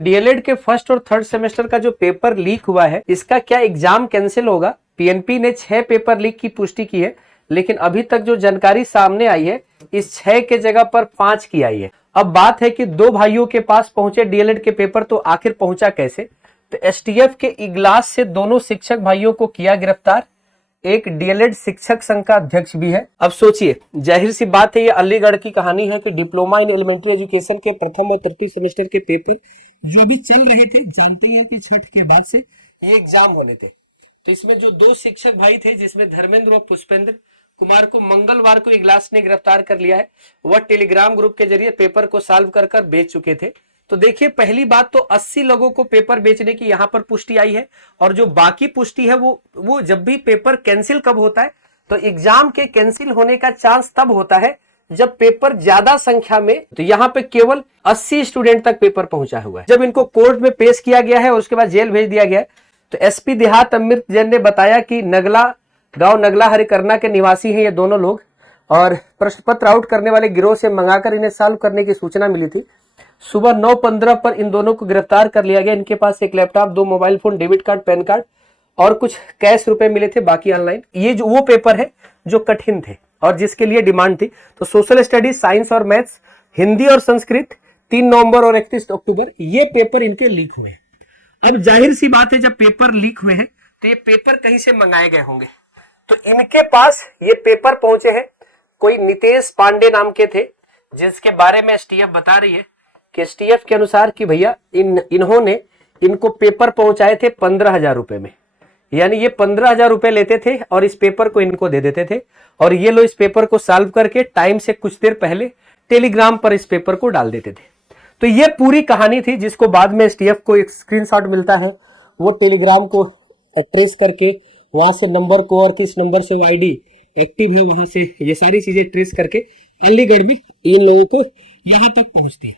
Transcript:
DElEd के first और third semester का जो पेपर लीक हुआ है, इसका क्या एग्जाम कैंसिल होगा? पीएनपी ने 6 पेपर लीक की पुष्टि की है, लेकिन अभी तक जो जानकारी सामने आई है, इस 6 के जगह पर 5 की आई है। अब बात है कि 2 भाइयों के पास पहुंचे डीएलएड के पेपर, तो आखिर पहुंचा कैसे? तो एसटीएफ के इगलास से दोनों शिक्षक भाइयों को किया गिरफ्तार। एक डीएलएड शिक्षक संघ का अध्यक्ष भी है। अब सोचिए, जाहिर सी बात है, ये अलीगढ़ की कहानी है कि डिप्लोमा इन एलिमेंट्री एजुकेशन के प्रथम और तृतीय सेमेस्टर के पेपर जो भी चल रहे थे, जानते हैं कि छठ के बाद से ये एग्जाम होने थे। तो इसमें जो 2 शिक्षक भाई थे, जिसमें धर्मेंद्र और पुष्पेंद्र कुमार को मंगलवार को इगलास ने गिरफ्तार कर लिया है। वह टेलीग्राम ग्रुप के जरिए पेपर को सॉल्व कर बेच चुके थे। तो देखिए, पहली बात तो 80 लोगों को पेपर बेचने की यहां पर पुष्टि आई है, और जो बाकी पुष्टि है वो जब भी पेपर कैंसिल कब होता है, तो एग्जाम के कैंसिल होने का चांस तब होता है जब पेपर ज्यादा संख्या में, तो यहाँ पे केवल 80 स्टूडेंट तक पेपर पहुंचा हुआ है। जब इनको कोर्ट में पेश किया गया है और उसके बाद जेल भेज दिया गया है, तो एसपी देहात अमृत जैन ने बताया कि गांव नगला हरिकरना के निवासी हैं ये दोनों लोग, और प्रश्न पत्र आउट करने वाले गिरोह से मंगाकर इन्हें सॉल्व करने की सूचना मिली थी। सुबह 9:15 पर इन दोनों को गिरफ्तार कर लिया गया। इनके पास एक laptop, 2 mobile phone, debit card, pan card और कुछ कैश रुपए मिले थे, बाकी ऑनलाइन। ये जो वो पेपर है जो कठिन थे और जिसके लिए डिमांड थी। तो सोशल स्टडीज, साइंस और मैथ्स, हिंदी और संस्कृत 3 नवंबर और 31 अक्टूबर ये पेपर इनके लीक हुए हैं। अब जाहिर सी बात है, जब पेपर लीक हुए हैं तो ये पेपर कहीं से मंगाए गए होंगे। तो इनके पास ये पेपर पहुंचे हैं, कोई नितेश पांडे नाम के थे, जिसके बारे में एसटीएफ बता रही है कि एसटीएफ के अनुसार कि भैया इन्होंने इनको पेपर पहुंचाए थे 15,000 रुपए में। यानी ये 15,000 रुपए लेते थे और इस पेपर को इनको दे देते थे, और ये लोग इस पेपर को सॉल्व करके टाइम से कुछ देर पहले टेलीग्राम पर इस पेपर को डाल देते थे। तो ये पूरी कहानी थी, जिसको बाद में एसटीएफ को एक स्क्रीनशॉट मिलता है, वो टेलीग्राम को ट्रेस करके वहां से नंबर को और किस नंबर से वो आईडी एक्टिव है, वहां से ये सारी चीजें ट्रेस करके अलीगढ़ में इन लोगों को यहां तक पहुंचती है।